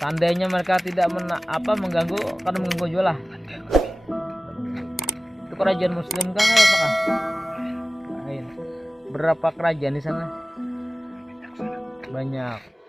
Seandainya mereka tidak mengganggu, karena mengganggu juga lah. Itu kerajaan Muslim kah apakah? Lain. Berapa kerajaan di sana? Banyak.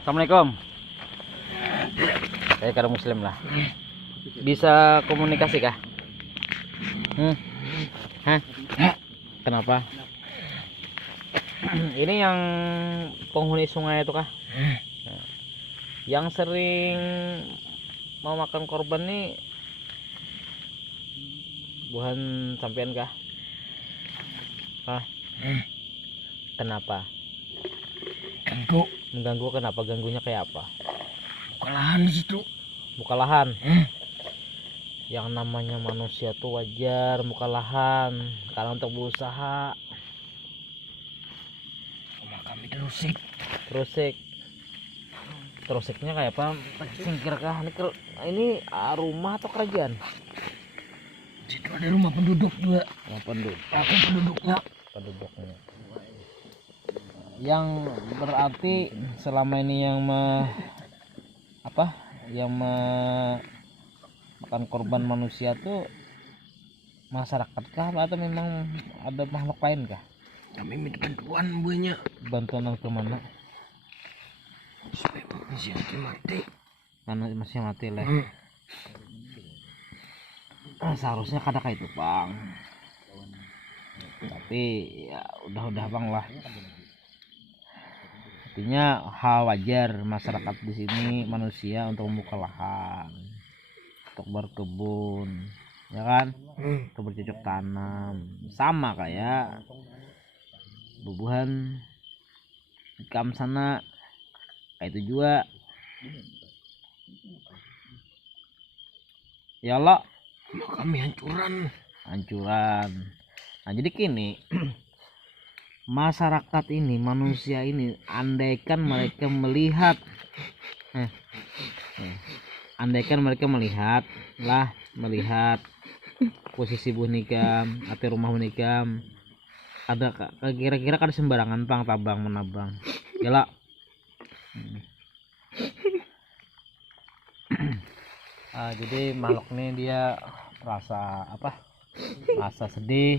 Assalamualaikum. Saya kada Muslim lah. Bisa komunikasi kah? Hah? Kenapa? Ini yang penghuni sungai itu kah? Yang sering mau makan korban nih bukan sampean kah? Hah? Kenapa? Mengganggu kenapa? Ganggunya kayak apa? Buka lahan di situ. Buka lahan. Yang namanya manusia tuh wajar buka lahan karena untuk berusaha. Rumah kami terusik. Terusiknya kayak apa? Singkir kah? Ini rumah atau kerajaan? Di situ ada rumah penduduk juga. Rumah penduduk. Aku penduduknya. Penduduknya. Yang berarti selama ini yang makan korban manusia tuh masyarakat kah atau memang ada makhluk lain kah? Kami minta bantuan banyak. Bantuan ke mana? Supaya masih mati. Karena masih mati lah. Seharusnya kada kayak itu bang. Tapi ya udah bang lah. Artinya hal wajar masyarakat di sini manusia untuk membuka lahan, untuk berkebun, ya kan? Untuk bercocok tanam, sama kayak bubuhan ikam sana, kayak itu juga. Ya Allah, Kami hancuran. Nah jadi gini. Masyarakat ini, manusia ini, andaikan mereka melihat posisi bunikam atau rumah bunikam ada kira-kira kada sembarangan pang tabang menabang gila. Jadi makhluk ini dia rasa sedih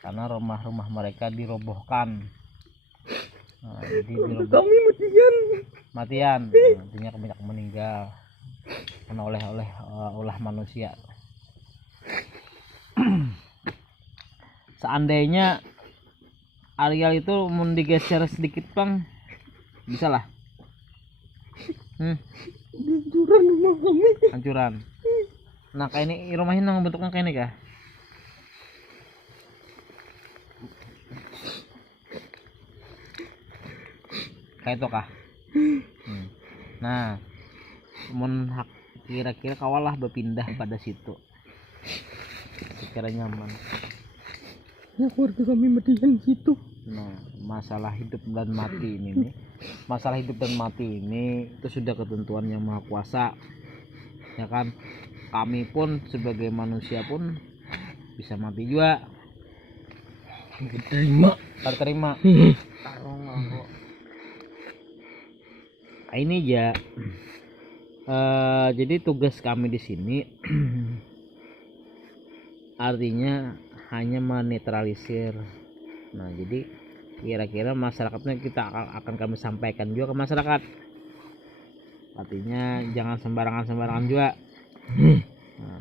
karena rumah-rumah mereka dirobohkan. Jadi Kami matian, artinya kebanyakan meninggal karena oleh manusia. Seandainya areal itu mau digeser sedikit bang, bisa lah. Hancuran rumah kami. Hancuran. Nah kayak ini rumahnya nang bentuknya kayak ini kah? Kayak itu kah? Nah, kira-kira kawalah berpindah pada situ. Kira nyaman. Ya keluarga kami matikan situ. Nah, masalah hidup dan mati ini nih. Masalah hidup dan mati ini itu sudah ketentuan yang maha kuasa. Ya kan? Kami pun sebagai manusia pun bisa mati juga. Terima. Nah, ini ya. Jadi tugas kami di sini artinya hanya menetralisir. Nah, jadi kira-kira masyarakatnya kita akan kami sampaikan juga ke masyarakat. Artinya jangan sembarangan juga. Nah,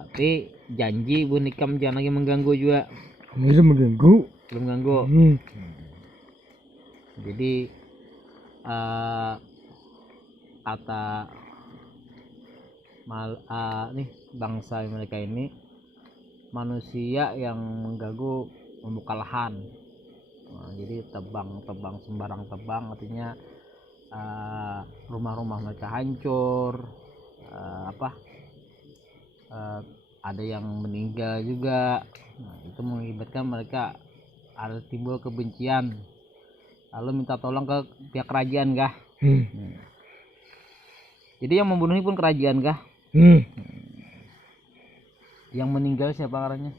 tapi janji Bu Nikam jangan lagi mengganggu juga. Belum mengganggu. Belum ganggu. Jadi kata nih bangsa mereka ini manusia yang mengganggu membuka lahan. Nah, jadi tebang sembarang tebang artinya rumah-rumah mereka hancur, ada yang meninggal juga. Nah, itu mengakibatkan mereka ada timbul kebencian, lalu minta tolong ke pihak kerajaan kah. Jadi yang membunuh pun kerajaan kah. Yang meninggal siapa orangnya?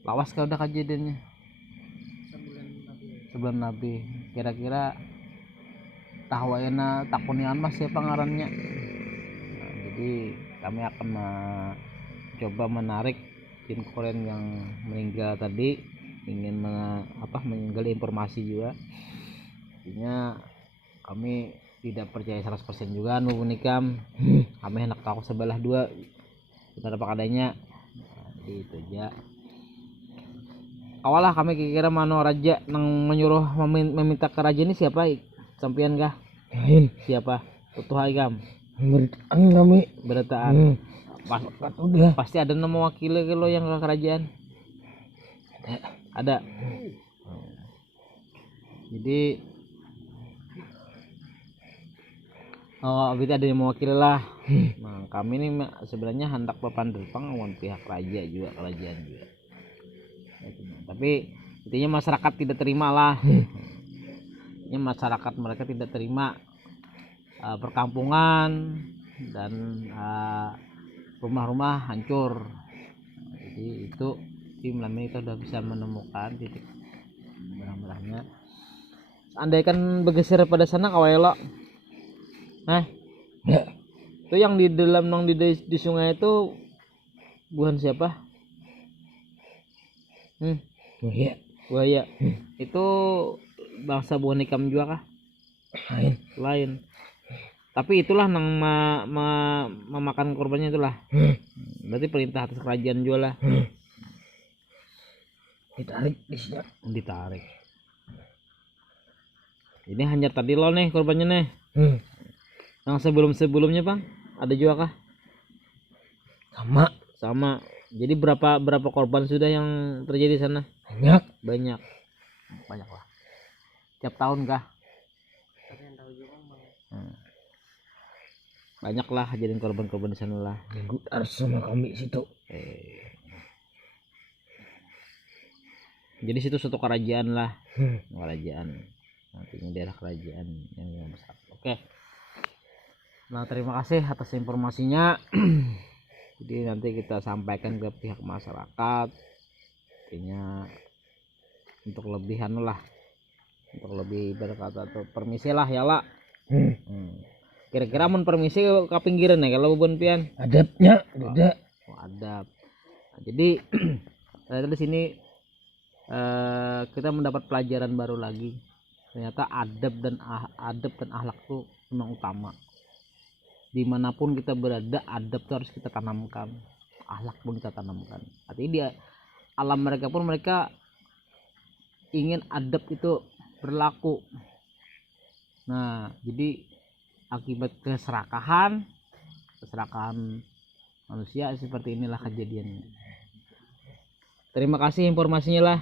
Lawas kau udah kejadiannya sebelum Nabi. Kira-kira tahwayana takunian mas siapa ngarannya. Nah, jadi kami akan coba menarik tim Korean yang meninggal tadi, ingin menggali informasi juga. Artinya kami tidak percaya 100% juga Bu Nikam. Kami hendak tahu sebelah dua benar apa adanya. Nah, jadi itu aja. Awalah kami kira mano raja nang menyuruh meminta ke raja ini siapa? Sampian kah? Lain. Siapa? Tutuhai kam. Beritaan kami. Beritaan. Udah. Pasti ada nama wakil lo yang ke kerajaan. Ada. Jadi berarti ada yang mewakili lah. Nah, kami ini sebenarnya hendak berpanderpang dengan pihak raja juga, kerajaan juga. Tapi intinya masyarakat tidak terima lah. Intinya masyarakat mereka tidak terima perkampungan dan rumah-rumah hancur. Jadi itu tim lama kita sudah bisa menemukan titik barang-barangnya. Andaikan bergeser pada sana kawelo. Ya. Itu yang di dalam di sungai itu bukan siapa? Buaya. Itu bangsa Bu Nikam juga kah? Lain. Tapi itulah nang memakan korbannya itulah. Berarti perintah atas kerajaan juga lah. Ditarik. Ini hanya tadi lo nih korbannya nih. Yang sebelumnya Bang, ada juga kah? Sama. Jadi berapa korban sudah yang terjadi di sana? Banyak lah. Tiap tahun kah? Banyak lah jadi korban-korban di sana lah. Harus sama kami situ. Jadi situ suatu kerajaan lah. Kerajaan. Nantinya daerah kerajaan yang besar. Oke. Nah, terima kasih atas informasinya. Jadi nanti kita sampaikan ke pihak masyarakat. Artinya untuk lebih untuk lebih berkata atau permisi lah ya lah. Kira-kira mun permisi ke pinggiran ya kalau bun pian. Adabnya beda. Adab. Nah, jadi dari sini kita mendapat pelajaran baru lagi. Ternyata adab dan akhlak itu memang utama. Dimanapun kita berada, adab itu harus kita tanamkan, akhlak pun kita tanamkan. Artinya di alam mereka pun mereka ingin adab itu berlaku. Nah, jadi akibat keserakahan manusia, seperti inilah kejadiannya. Terima kasih informasinya lah.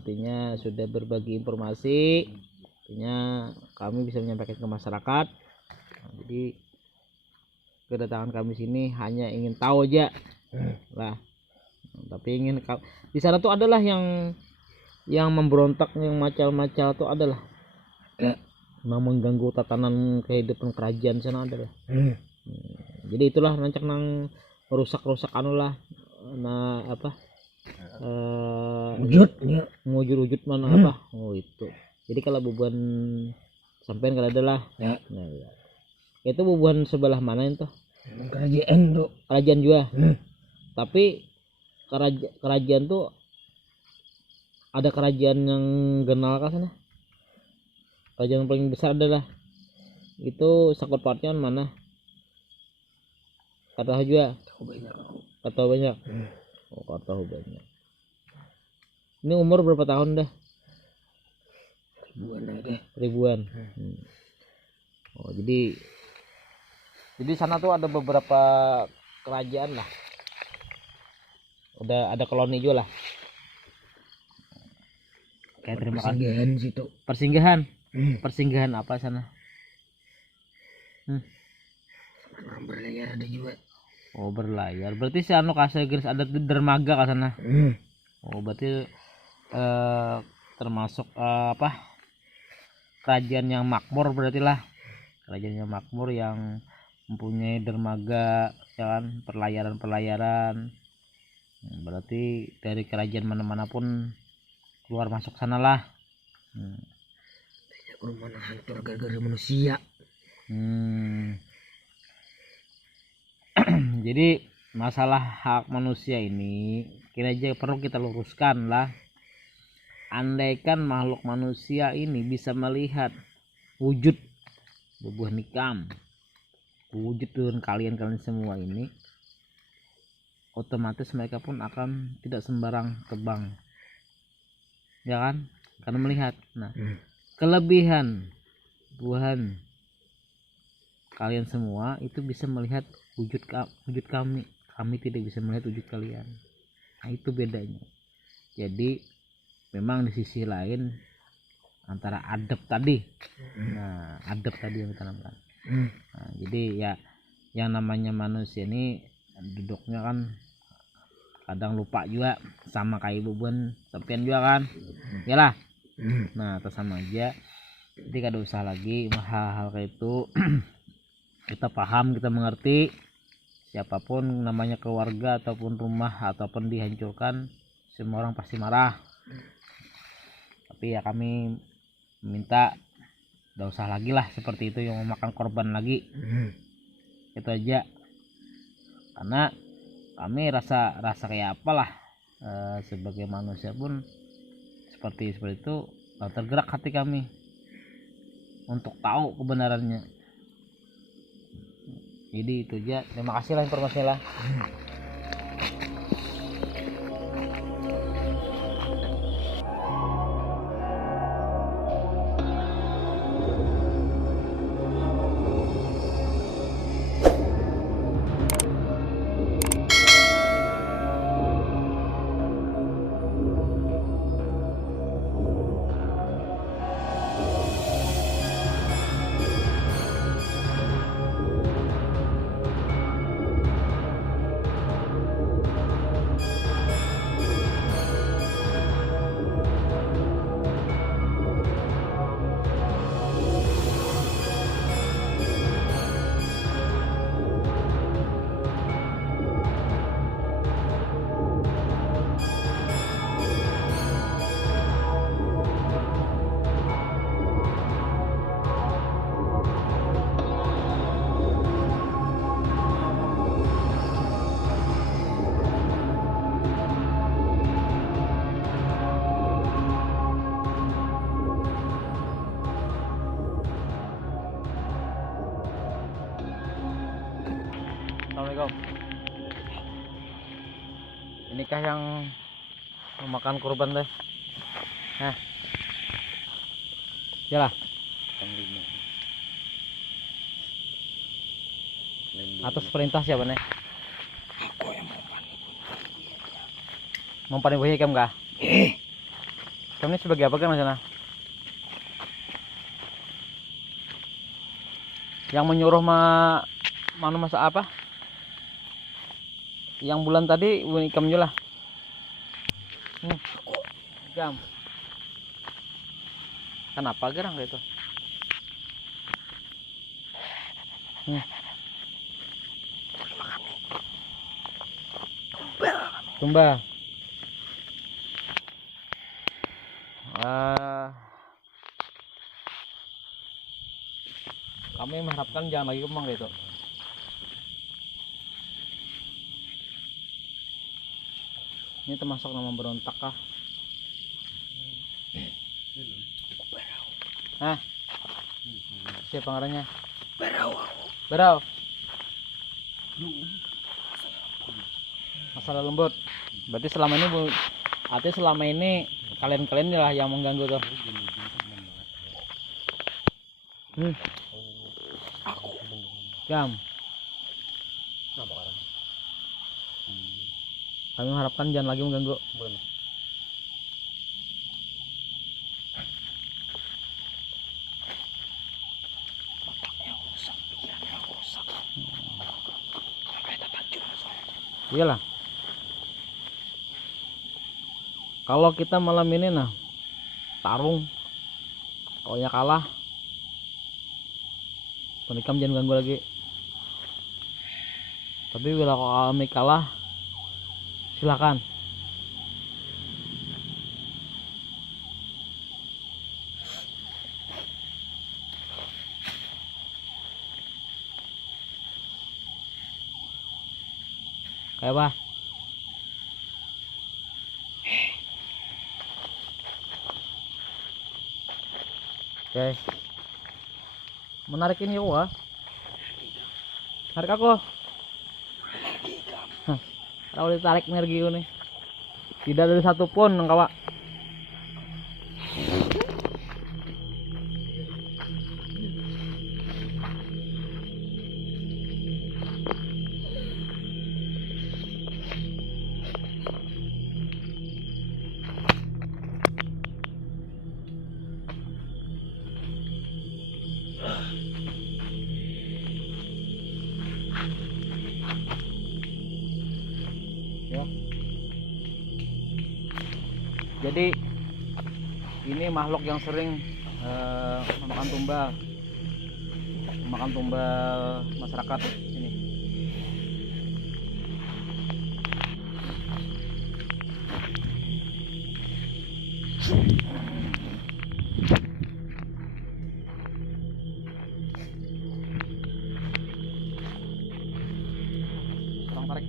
Artinya sudah berbagi informasi, artinya kami bisa menyampaikan ke masyarakat. Jadi kedatangan kami sini hanya ingin tahu aja lah, tapi ingin di sana tuh adalah yang memberontak, yang macal-macal tuh adalah yang mengganggu tatanan kehidupan kerajaan sana adalah. Jadi itulah rancak nang merusak anu lah, nah apa wujud mana apa. Oh itu. Jadi kalau bubuan sampean kalau adalah ya. Nah, ya. Itu bubuan sebelah mana itu? Kerajaan tuh. Kerajaan juga. Tapi kerajaan tuh ada kerajaan yang genal kah sana? Kerajaan paling besar adalah itu Sakut Patnya mana? Kata juga. Kata banyak. Oh, kata banyak. Ini umur berapa tahun dah? Ribuan. Oh, jadi sana tuh ada beberapa kerajaan lah. Udah ada koloni juga lah. Oke, terima kasih. Persinggahan situ. Persinggahan. Persinggahan apa sana? Orang berlayar ada juga. Oh, berlayar. Berarti si anu kasih garis ada dermaga ke sana. Oh, berarti termasuk apa? Kerajaan yang makmur berarti lah. Kerajaan yang makmur yang mempunyai dermaga, ya kan, perlayaran. Berarti dari kerajaan mana-mana pun keluar masuk sana lah. Rumah hancur gara-gara manusia. Jadi masalah hak manusia ini kira-kira perlu kita luruskan lah. Andaikan makhluk manusia ini bisa melihat wujud bubuh nikam, wujud dengan kalian semua ini, otomatis mereka pun akan tidak sembarang terbang, ya kan, karena melihat. Nah, kelebihan Tuhan kalian semua itu bisa melihat wujud kami tidak bisa melihat wujud kalian. Nah, itu bedanya. Jadi memang di sisi lain antara adab tadi, adab tadi yang ditanamkan. Nah, jadi ya yang namanya manusia ini duduknya kan kadang lupa juga, sama kayak bubuan sampean juga kan, yalah. Nah, atau sama aja. Jadi kada usah lagi hal-hal kayak itu. Kita paham, kita mengerti. Siapapun namanya keluarga ataupun rumah ataupun dihancurkan, semua orang pasti marah. Tapi ya kami minta tidak usah lagi lah seperti itu, yang memakan korban lagi. Itu aja. Karena kami rasa kayak apalah, sebagai manusia pun seperti itu tergerak hati kami untuk tahu kebenarannya. Jadi itu aja. Terima kasih lah informasinya lah. Assalamualaikum. Inikah yang memakan korban deh? Nah, yalah. Atas perintah siapa nih? Aku yang Mau panibuhi kamu kah? Kamu ini sebagai apa kan sana? Yang menyuruh mana masak apa? Yang bulan tadi ikam juga lah. Ikam. Kenapa gerang gitu? Tumba. Kami mengharapkan jangan lagi kembang gitu. Ini termasuk nama berontak kah? Hah? Siapa ngarannya? Berau. Masalah lembut. Berarti selama ini artinya selama ini kalian lah yang mengganggu tuh. Aku. Jam. Kami mengharapkan jangan lagi mengganggu. Iyalah. Kalau kita malam ini tarung, kalau ya kalah, penikam jangan ganggu lagi. Tapi bila kami kalah, silakan. Kayak apa? Oke. Menarikin ya gua. Tarik aku. Kalau ditarik energi ini. Tidak ada satupun kawan. Ya. Jadi ini makhluk yang sering memakan tumbal masyarakat ini. Orang tarik.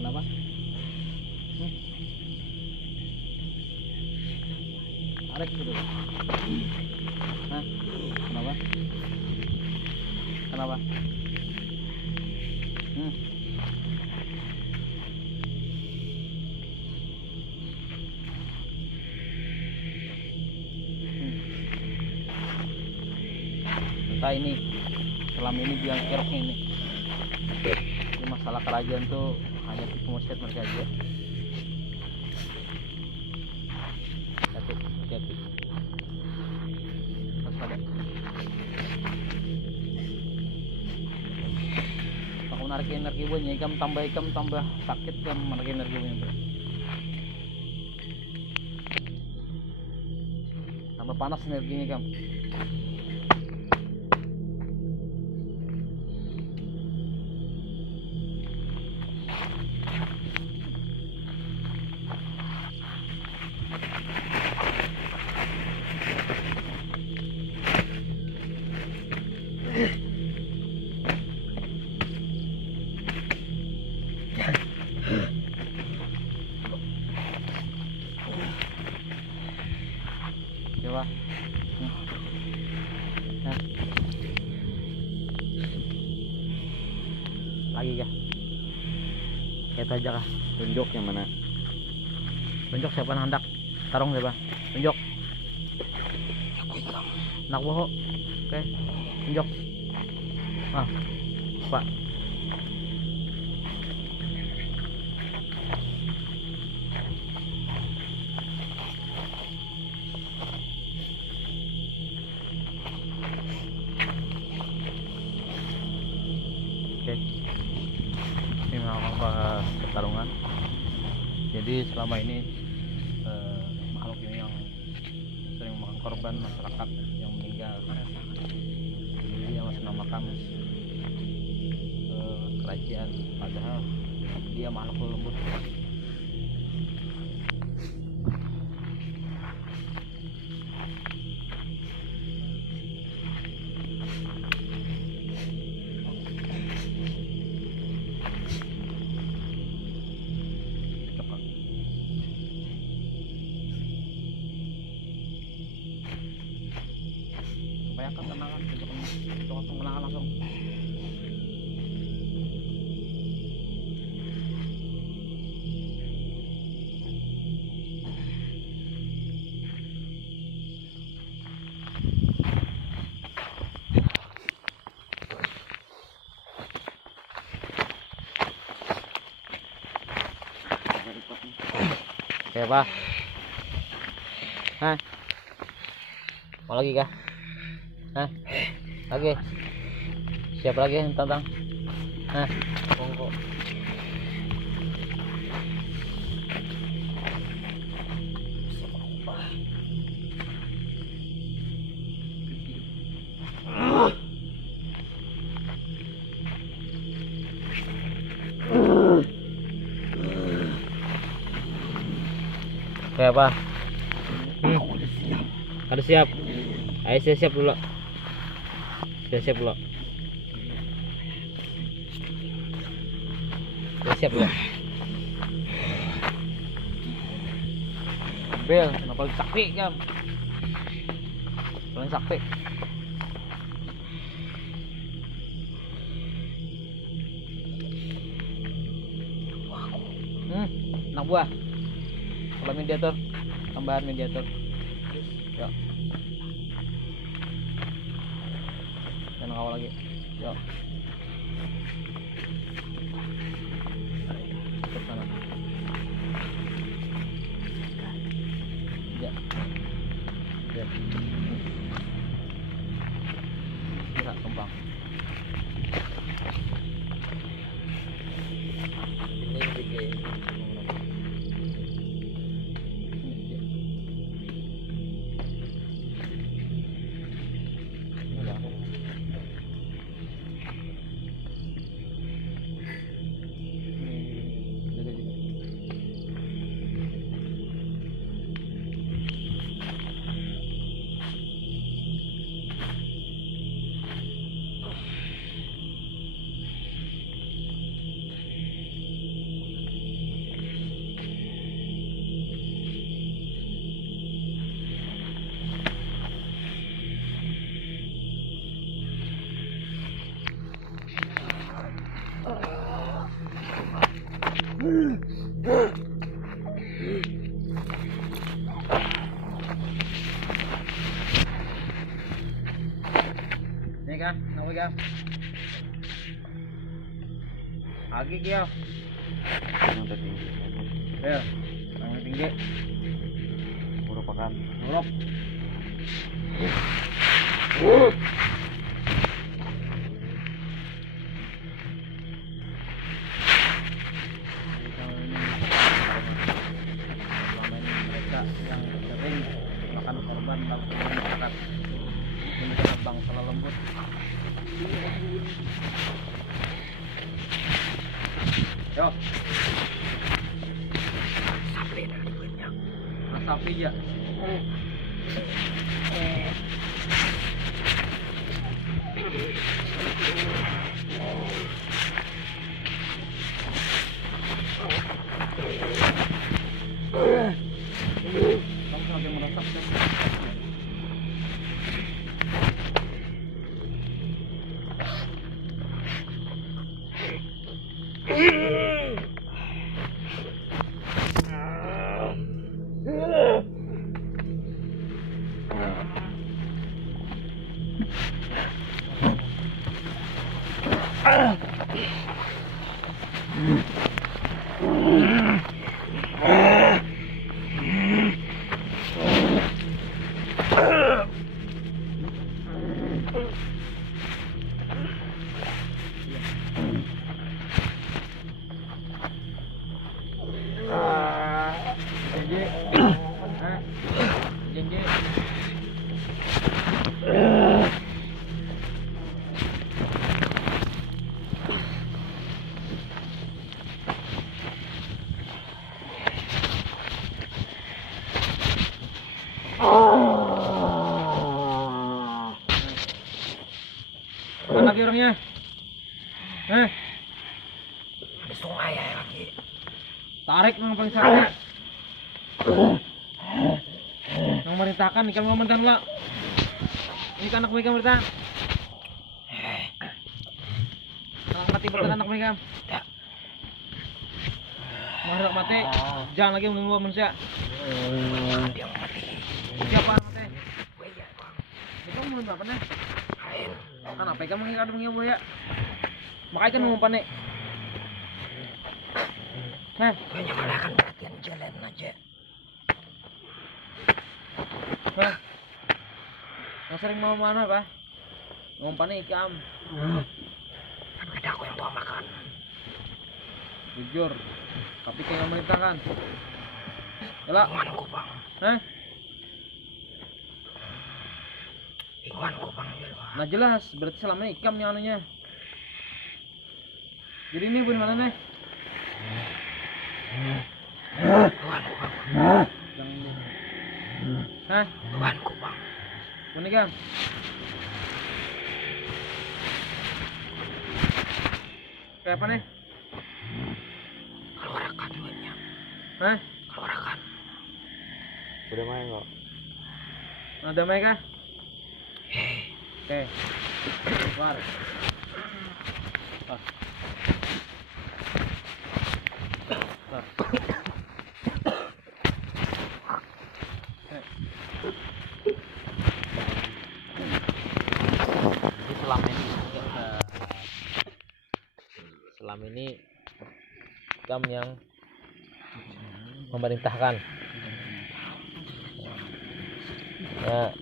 Kenapa? Tarik gitu. Hah? Kenapa? Kenapa? Kita ini selama ini biang keroknya ini masalah kerajaan tuh hanya tipu muslihat mereka aja. Hati-hati. Waspada. Aku narik energi buahnya, ikam tambah sakit kan menarik energi buahnya. Tambah panas energinya kam. Coba. Nah. Lagi kah? Kita aja kah? Tunjuk yang mana? Tunjuk siapa yang hendak tarung siapa? Tunjuk. Nak boho. Oke. Tunjuk. Ah. Pak. Oke. Ini melakukan pertarungan. Jadi selama ini makhluk ini yang sering memakan korban masyarakat yang meninggal. Jadi dia masih namakan kerajaan, padahal dia makhluk lembut. Bayangkan tenangan, untuk kemenangan langsung. Oke, Pak. Hah? Mau lagi kah? Hah? Lagi? Siap lagi yang tantang? Hah? Bongko. Oke, apa? Harus siap. Ayo siap dulu. Siap dulu. Siap dulu. Bel, kenapa paling sakti kan? Paling sakti. Anak buah. Kalau mediator, tambahan mediator. Yuk. Jangan kawal lagi. Yuk. Ke sana. Ya. Ya. Bisa kembang. Ini bikin ini kan, nama kan? Lagi kyo. Yang tertinggi. Ya, yang tinggi. Merupakan Ngorok. Mereka yang sering makan korban dalam masyarakat menjadi bangsa lembut. Yo. Sapi dari banyak. Nah, sapi ya. Kamu sampai meresap kan? Mana lagi orangnya? Di sungai ya lagi. Tarik yang paling sakit. Yang merintahkan ikan memerintahkan pula. Ini kan anak mereka merintah. Mati bertahan anak mereka. Mahal mati. Jangan lagi menunggu manusia. Dia mati. Siapa mati? Buaya bang. Itu mau berapa nih? Air. Kan apa kamu ngikut mengibu ya? Makanya kan ngumpan nih. Buaya malah akan perhatian jalan aja. Yang sering mau mana pak? Ngumpan ikan. Kan ada aku yang bawa makan. Jujur. Tapi kayak memerintahkan. Yalah. Imanku bang. Imanku bang. Nah jelas, berarti selama ini ikam nih anunya. Jadi ini bu mana nih? Imanku bang. Imanku bang. Mana kan? Kayak apa nih? Keluarkan duitnya. Keluarkan. Udah main kok. Ada mic kah? Oke. Keluar. Jadi selama ini Kam yang memerintahkan. Ya,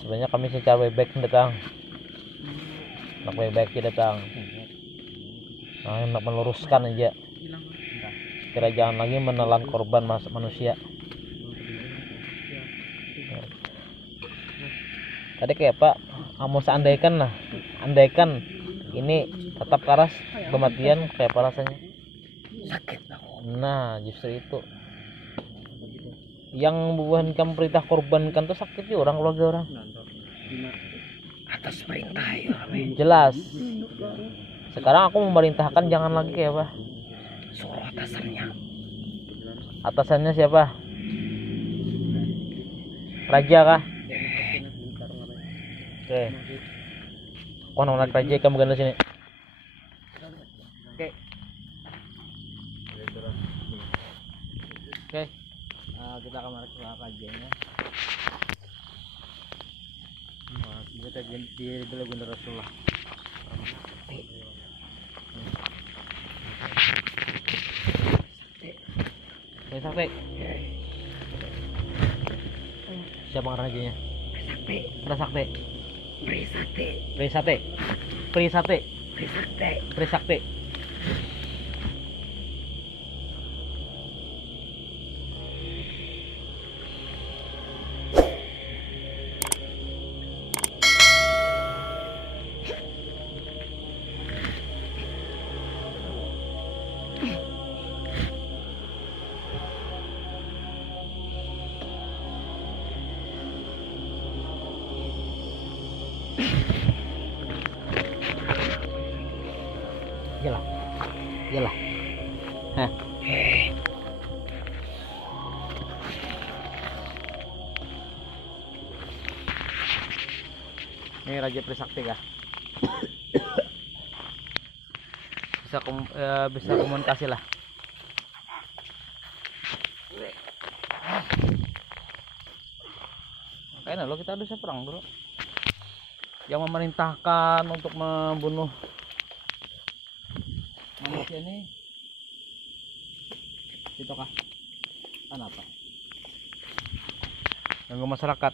sebenarnya kami secara bebek datang, nak bebek datang, nak meluruskan aja. Kira jangan lagi menelan korban manusia. Tadi kayak Pak, mau seandaikan lah, andaikan ini tetap karas kematian kayak apa rasanya? Sakit aku. Nah, justru itu yang membuat kamu perintah korbankan tuh sakit ya orang keluarga orang. Atas perintah ya. Jelas. Sekarang aku memerintahkan jangan lagi kayak apa? Suruh atasannya. Atasannya siapa? Raja kah? Oke. Kau nama raja kamu ganda sini. Oke. Oke. Kita akan menarik ke rajanya. Kita ganti dulu Bunda Rasulullah. Sakti. Siapa rajanya? Sakti. Sakti. Prisakti. Prisate. Prisate. Prisakti. Prisakti. Iyalah. Iyalah. Hah. Ini Raja Prisakti kah? Bisa komunikasi lah. Kayaknya lo kita udah perang bro. yang memerintahkan untuk membunuh manusia ini itu kah? Kenapa? Ganggu masyarakat.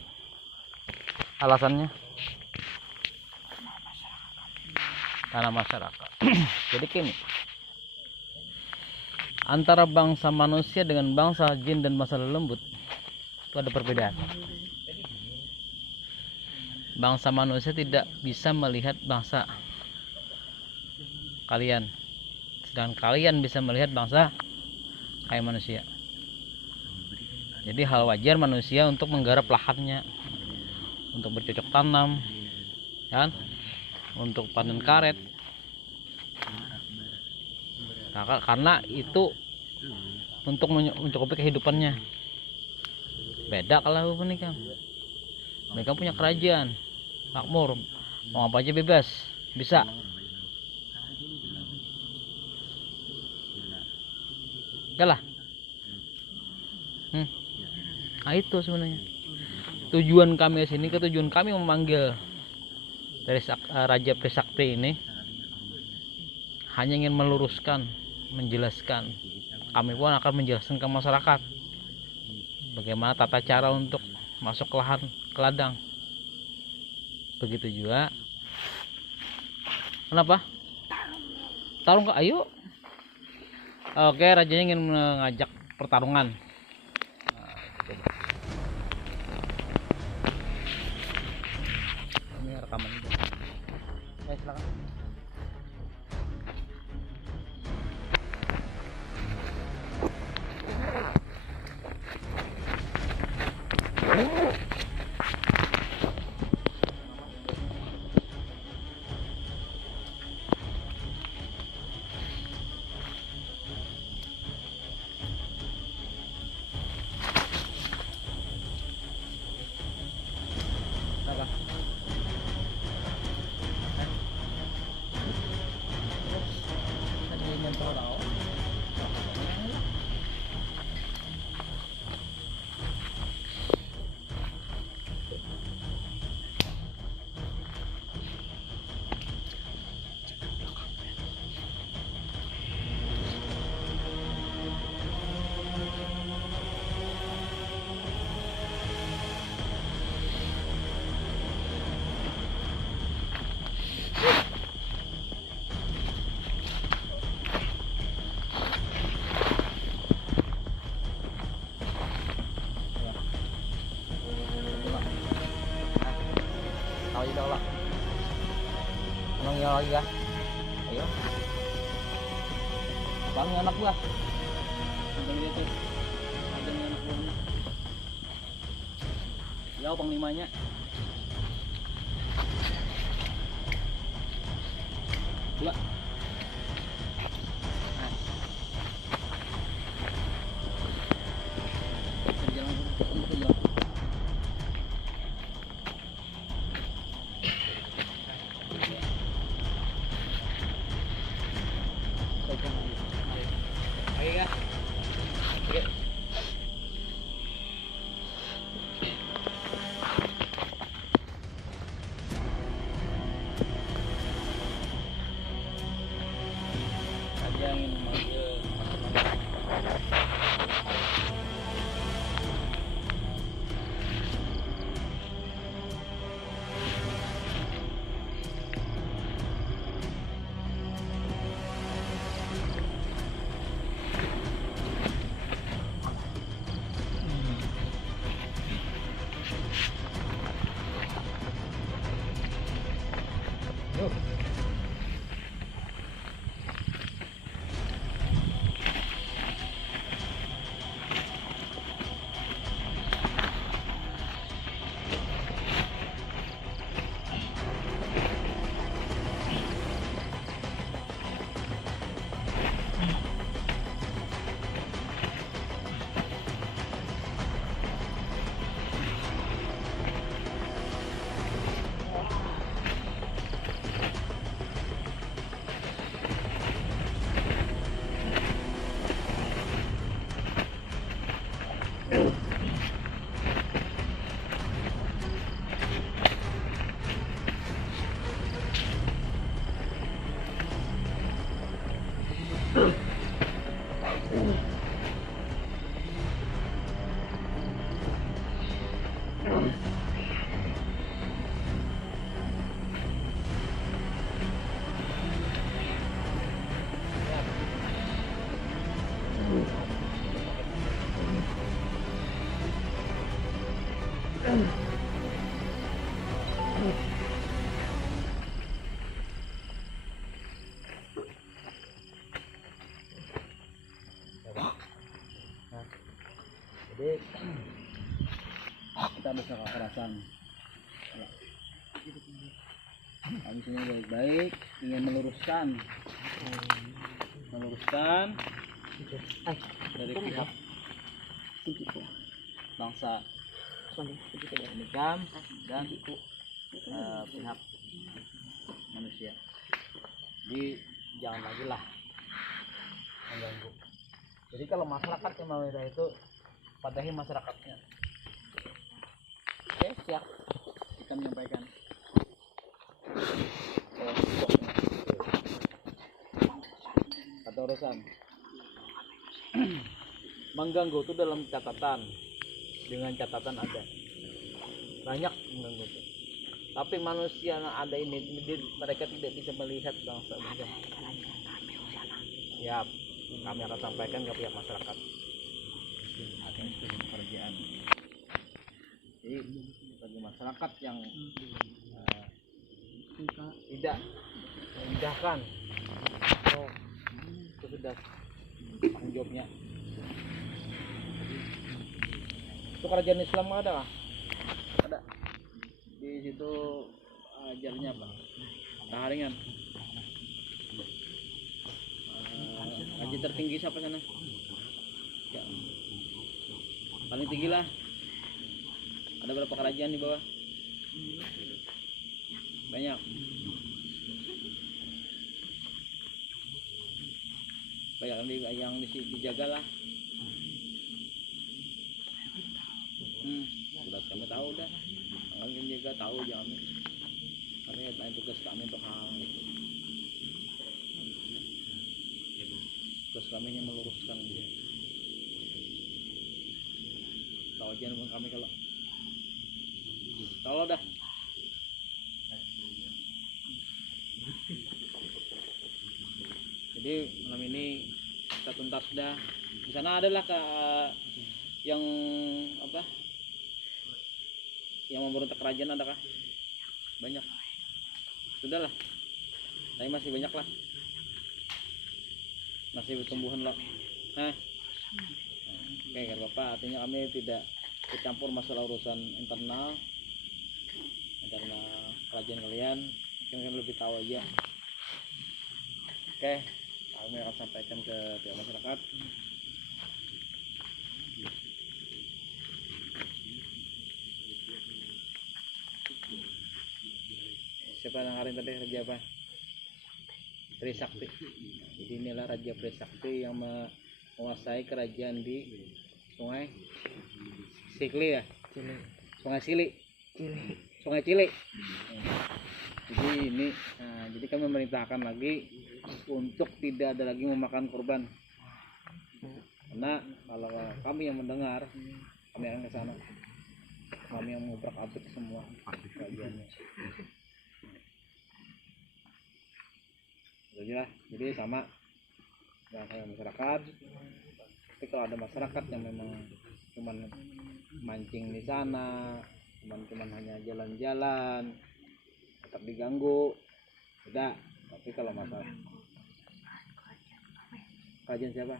Alasannya karena masyarakat. Jadi gini, antara bangsa manusia dengan bangsa jin dan bangsa lembut itu ada perbedaan. Bangsa manusia tidak bisa melihat bangsa kalian, sedangkan kalian bisa melihat bangsa kayak manusia. Jadi hal wajar manusia untuk menggarap lahannya, untuk bercocok tanam, kan? Untuk panen karet. Nah, karena itu untuk mencukupi kehidupannya. Beda kalau menikah. Mereka punya kerajaan, makmur, mau apa aja bebas, bisa. Enggak lah. Nah itu sebenarnya tujuan kami ke sini, tujuan kami memanggil dari Raja Trisakti ini hanya ingin meluruskan, menjelaskan. Kami pun akan menjelaskan ke masyarakat bagaimana tata cara untuk masuk ke lahan, ke ladang. Begitu juga. Kenapa? Tarung ke? Ayo. Oke, rajanya ingin mengajak pertarungan. Ini rekaman juga. Silakan. Lagi ya, ayo, bang anak gua, ada tuh, ada anak gua, ya panglimanya, dua, Jadi kita bisa kekerasan. Kami sini baik-baik ingin meluruskan dari pihak bangsa Nikam dan pihak manusia. Jadi jangan lagi lah mengganggu. Jadi kalau masyarakat yang mau itu padahi masyarakatnya. Oke, siap kita menyampaikan. Kata urusan mengganggu itu dalam catatan, dengan catatan ada banyak mengganggu itu. Tapi manusia yang ada ini mereka tidak bisa melihat bangsa bangsa. Siap, kami akan sampaikan ke pihak masyarakat. Ada pekerjaan. Jadi bagi masyarakat yang tidak memindahkan, itu sudah tanggung jawabnya. Itu kerajaan Islam ada kah? Ada. Di situ ajarnya apa? Taharingan. Haji tertinggi siapa sana? Ya. Paling tinggi lah. Ada berapa kerajaan di bawah? Banyak. Banyak yang dijaga lah. Udah kami tahu dah. Orang yang jaga tahu jangan. Kami lain tugas kami untuk hal itu. Tugas kami hanya meluruskan dia. Tahu aja pun kami kalau dah. Jadi malam ini kita tuntas dah. Di sana adalah yang apa? Yang memberontak kerajaan adakah? Banyak. Sudahlah. Tapi masih banyak lah. Masih bertumbuhan lah. Oke, kan Bapak, artinya kami tidak bercampur masalah urusan internal kerajaan kalian. Mungkin lebih tahu aja. Oke, kami akan sampaikan ke pihak masyarakat. Siapa yang hari tadi raja apa? Trisakti. Jadi inilah Raja Trisakti yang menguasai kerajaan di Sungai Sikli ya. Sungai Sili. Sungai Cili. Jadi ini, jadi kami memerintahkan lagi untuk tidak ada lagi memakan korban. Karena kalau kami yang mendengar, kami akan ke sana. Kami yang mengobrak-abrik semua kerajaannya. Jadi sama dengan masyarakat. Tapi kalau ada masyarakat yang memang cuman mancing di sana, cuman hanya jalan-jalan, tetap diganggu, tidak. Tapi kalau masalah kerajaan siapa?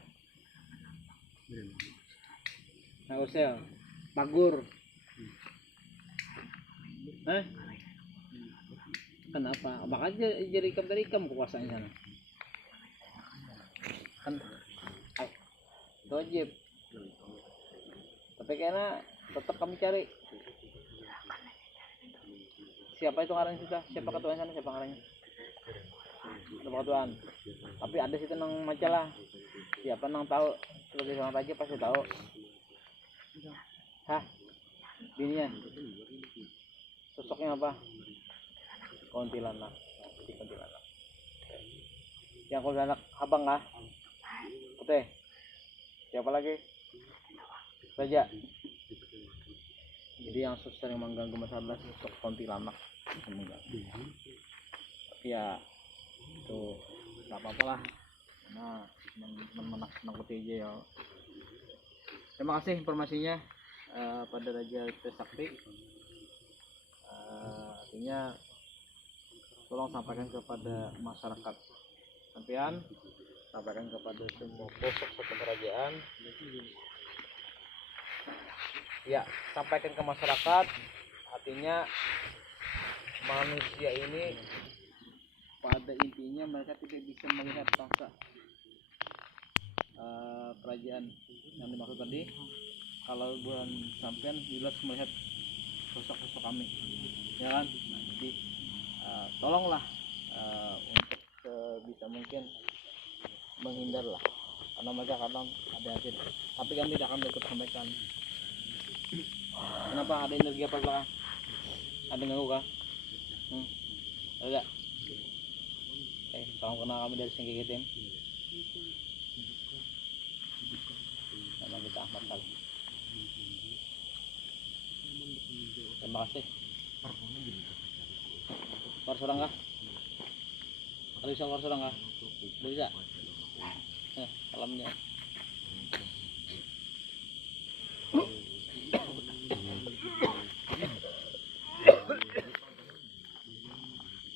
Nah, Usel, Pagur. Kenapa? Makanya jadi ikam kekuasaannya sana. Kan wajib. Tapi kayaknya tetap kami cari. Siapa itu ngarang sudah? Siapa ketuaan sana? Siapa ngarangnya? Siapa ketuaan? Tapi ada situ nang majalah. Siapa nang tahu? Sebagai seorang raja pasti tahu. Hah? Bininya? Sosoknya apa? Kuntilanak. Kuntilanak. Yang kuntilanak abang kah? Putih. Siapa lagi? Raja. Jadi yang sering mengganggu masalah sosok kuntilanak yang mengganggu. Tapi ya itu nggak apa-apa lah, karena menakuti aja ya. Terima kasih informasinya pada Raja Trisakti. Artinya tolong sampaikan kepada masyarakat sampean, sampaikan kepada semua pelosok satu kerajaan. Ya, sampaikan ke masyarakat. Artinya manusia ini pada intinya mereka tidak bisa melihat bangsa kerajaan yang dimaksud tadi. Kalau bukan sampean jelas melihat sosok-sosok kami, ya kan? Nah, jadi tolonglah untuk sebisa mungkin menghindarlah, karena mereka kadang ada hasil, tapi kami tidak akan ikut sampaikan. Kenapa ada energi apa belakang? Ada ganggu kah? Ada. Salam kenal kami dari Singkiki Tim. Nama kita Ahmad Kali. Terima kasih. War seorang kah? Ada bisa war seorang kah? Bisa. Salamnya.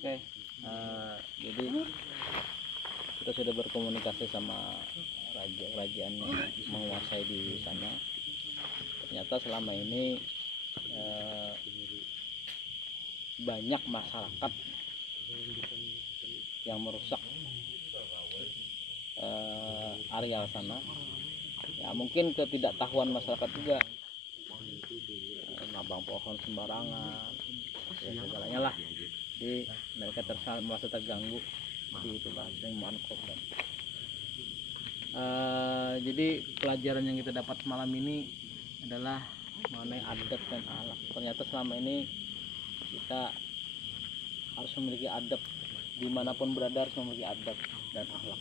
Oke, jadi kita sudah berkomunikasi sama kerajaan yang menguasai di sana. Ternyata selama ini banyak masyarakat yang merusak areal sana. Ya mungkin ketidaktahuan masyarakat juga, nabang pohon sembarangan, ya segalanya lah. Jadi mereka merasa terganggu di itulah yang menganugerahkan. Jadi pelajaran yang kita dapat malam ini adalah mengenai adat dan akhlak. Ternyata selama ini kita harus memiliki adab, dimanapun berada harus memiliki adab dan akhlak.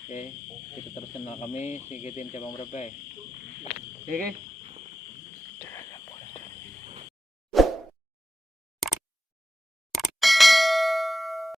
Oke, kita terus kenal kami Singkiki Tim cabang berapa? Oke.